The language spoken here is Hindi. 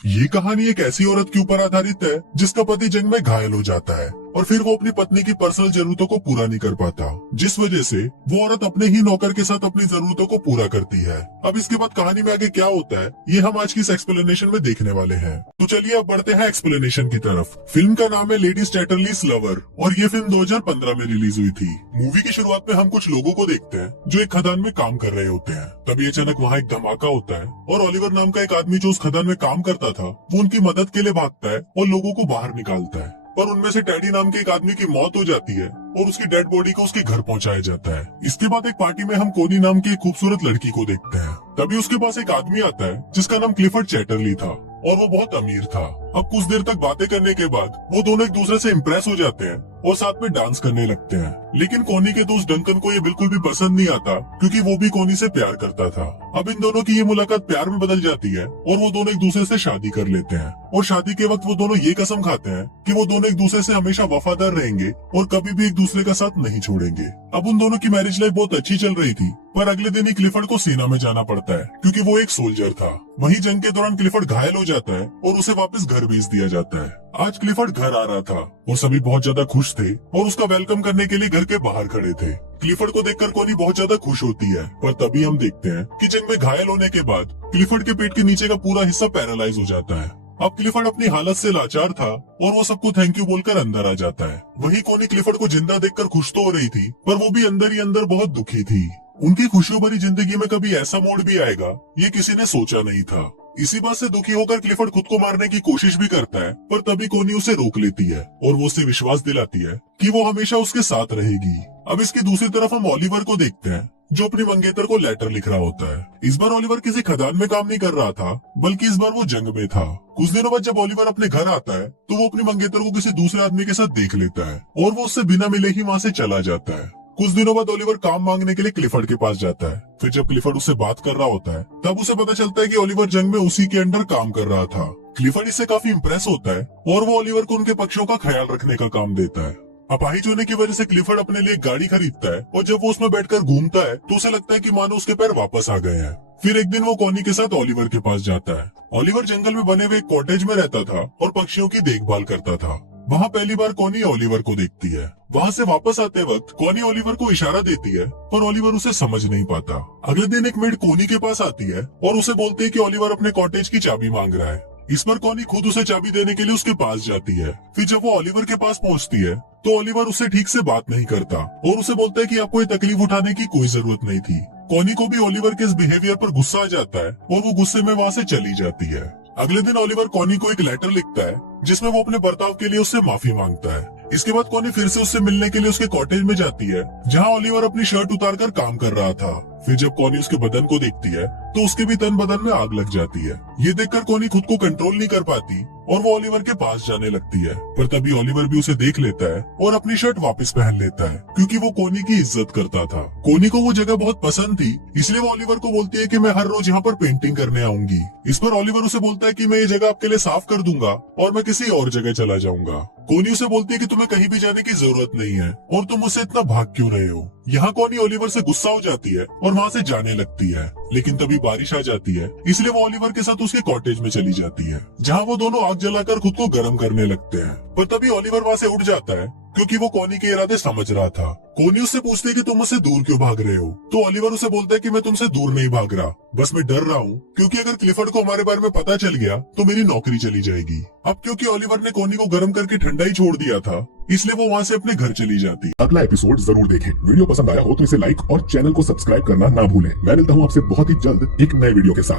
ये कहानी एक ऐसी औरत के ऊपर आधारित है जिसका पति जंग में घायल हो जाता है और फिर वो अपनी पत्नी की पर्सनल जरूरतों को पूरा नहीं कर पाता, जिस वजह से वो औरत अपने ही नौकर के साथ अपनी जरूरतों को पूरा करती है। अब इसके बाद कहानी में आगे क्या होता है ये हम आज की इस एक्सप्लेनेशन में देखने वाले हैं। तो चलिए अब बढ़ते हैं एक्सप्लेनेशन की तरफ। फिल्म का नाम है लेडी चैटरलीज लवर और ये फिल्म 2015 में रिलीज हुई थी। मूवी की शुरुआत में हम कुछ लोगों को देखते हैं जो एक खदान में काम कर रहे होते हैं। तभी अचानक वहाँ एक धमाका होता है और ओलिवर नाम का एक आदमी जो उस खदान में काम करता था वो उनकी मदद के लिए भागता है और लोगों को बाहर निकालता है, पर उनमें से टेडी नाम के एक आदमी की मौत हो जाती है और उसकी डेड बॉडी को उसके घर पहुंचाया जाता है। इसके बाद एक पार्टी में हम कोनी नाम की एक खूबसूरत लड़की को देखते हैं। तभी उसके पास एक आदमी आता है जिसका नाम क्लिफर्ड चैटरली था और वो बहुत अमीर था। अब कुछ देर तक बातें करने के बाद वो दोनों एक दूसरे से इम्प्रेस हो जाते हैं और साथ में डांस करने लगते हैं, लेकिन कोनी के दोस्त डंकन को ये बिल्कुल भी पसंद नहीं आता क्योंकि वो भी कोनी से प्यार करता था। अब इन दोनों की ये मुलाकात प्यार में बदल जाती है और वो दोनों एक दूसरे से शादी कर लेते हैं और शादी के वक्त वो दोनों ये कसम खाते हैं कि वो दोनों एक दूसरे से हमेशा वफादार रहेंगे और कभी भी एक दूसरे का साथ नहीं छोड़ेंगे। अब उन दोनों की मैरिज लाइफ बहुत अच्छी चल रही थी, पर अगले दिन ही क्लिफर्ड को सेना में जाना पड़ता है क्योंकि वो एक सोल्जर था। वहीं जंग के दौरान क्लिफर्ड घायल हो जाता है और उसे वापस घर भेज दिया जाता है। आज क्लिफर्ड घर आ रहा था और सभी बहुत ज्यादा खुश थे और उसका वेलकम करने के लिए घर के बाहर खड़े थे। क्लिफर्ड को देखकर कोनी बहुत ज्यादा खुश होती है, पर तभी हम देखते हैं कि जंग में घायल होने के बाद क्लिफर्ड के पेट के नीचे का पूरा हिस्सा पैरालाइज हो जाता है। अब क्लिफर्ड अपनी हालत से लाचार था और वो सबको थैंक यू बोलकर अंदर आ जाता है। वहीं कोनी क्लिफर्ड को जिंदा देखकर खुश तो हो रही थी, पर वो भी अंदर ही अंदर बहुत दुखी थी। उनकी खुशियों भरी जिंदगी में कभी ऐसा मोड़ भी आएगा ये किसी ने सोचा नहीं था। इसी बात से दुखी होकर क्लिफर्ड खुद को मारने की कोशिश भी करता है, पर तभी कोनी उसे रोक लेती है और वो उसे विश्वास दिलाती है कि वो हमेशा उसके साथ रहेगी। अब इसकी दूसरी तरफ हम ओलिवर को देखते हैं जो अपनी मंगेतर को लेटर लिख रहा होता है। इस बार ओलिवर किसी खदान में काम नहीं कर रहा था, बल्कि इस बार वो जंग में था। कुछ दिनों बाद जब ओलिवर अपने घर आता है तो वो अपनी मंगेतर को किसी दूसरे आदमी के साथ देख लेता है और वो उससे बिना मिले ही वहाँ से चला जाता है। कुछ दिनों बाद ओलिवर काम मांगने के लिए क्लिफर्ड के पास जाता है। फिर जब क्लिफर्ड उससे बात कर रहा होता है तब उसे पता चलता है कि ओलिवर जंग में उसी के अंडर काम कर रहा था। क्लिफर्ड इससे काफी इम्प्रेस होता है और वो ओलिवर को उनके पक्षियों का ख्याल रखने का काम देता है। अपाहिज होने की वजह से क्लिफर्ड अपने लिए एक गाड़ी खरीदता है और जब वो उसमें बैठकर घूमता है तो उसे लगता है कि मानो उसके पैर वापस आ गए हैं। फिर एक दिन वो कोनी के साथ ओलिवर के पास जाता है। ओलिवर जंगल में बने हुए एक कॉटेज में रहता था और पक्षियों की देखभाल करता था। वहाँ पहली बार कोनी ओलिवर को देखती है। वहाँ से वापस आते वक्त कोनी ओलिवर को इशारा देती है, पर ओलिवर उसे समझ नहीं पाता। अगले दिन एक मेड कोनी के पास आती है और उसे बोलती है कि ओलिवर अपने कॉटेज की चाबी मांग रहा है। इस पर कोनी खुद उसे चाबी देने के लिए उसके पास जाती है। फिर जब वो ओलिवर के पास पहुँचती है तो ओलिवर उससे ठीक से बात नहीं करता और उसे बोलता है कि आपको ये तकलीफ उठाने की कोई जरूरत नहीं थी। कोनी को भी ओलिवर के इस बिहेवियर पर गुस्सा आ जाता है और वो गुस्से में वहाँ से चली जाती है। अगले दिन ओलिवर कोनी को एक लेटर लिखता है जिसमें वो अपने बर्ताव के लिए उससे माफी मांगता है। इसके बाद कोनी फिर से उससे मिलने के लिए उसके कॉटेज में जाती है जहाँ ओलिवर अपनी शर्ट उतारकर काम कर रहा था। फिर जब कोनी उसके बदन को देखती है तो उसके भी तन बदन में आग लग जाती है। ये देखकर कोनी खुद को कंट्रोल नहीं कर पाती और वो ओलिवर के पास जाने लगती है, पर तभी ओलिवर भी उसे देख लेता है और अपनी शर्ट वापस पहन लेता है क्योंकि वो कोनी की इज्जत करता था। कोनी को वो जगह बहुत पसंद थी, इसलिए वो ओलिवर को बोलती है कि मैं हर रोज यहाँ पर पेंटिंग करने आऊंगी। इस पर ओलिवर उसे बोलता है कि मैं ये जगह आपके लिए साफ कर दूंगा और मैं किसी और जगह चला जाऊंगा। कोनी उसे बोलती है कि तुम्हें कहीं भी जाने की जरूरत नहीं है और तुम मुझसे इतना भाग क्यों रहे हो। यहाँ कोनी ओलिवर से गुस्सा हो जाती है और वहाँ से जाने लगती है, लेकिन तभी बारिश आ जाती है, इसलिए वो ओलिवर के साथ उसके कॉटेज में चली जाती है जहाँ वो दोनों आग जलाकर खुद को गर्म करने लगते हैं। पर तभी ओलिवर वहाँ से उठ जाता है क्योंकि वो कोनी के इरादे समझ रहा था। कोनी उससे पूछती है कि तुम मुझसे दूर क्यों भाग रहे हो, तो ओलिवर उसे बोलता है कि मैं तुमसे दूर नहीं भाग रहा, बस मैं डर रहा हूँ क्योंकि अगर क्लिफर्ड को हमारे बारे में पता चल गया तो मेरी नौकरी चली जाएगी। अब क्योंकि ओलिवर ने कोनी को गर्म करके ठंडा ही छोड़ दिया था, इसलिए वो वहाँ से अपने घर चली जाती। अगला एपिसोड जरूर देखें। वीडियो पसंद आया हो तो इसे लाइक और चैनल को सब्सक्राइब करना ना भूलें। मैं मिलता हूँ आपसे बहुत ही जल्द एक नए वीडियो के साथ।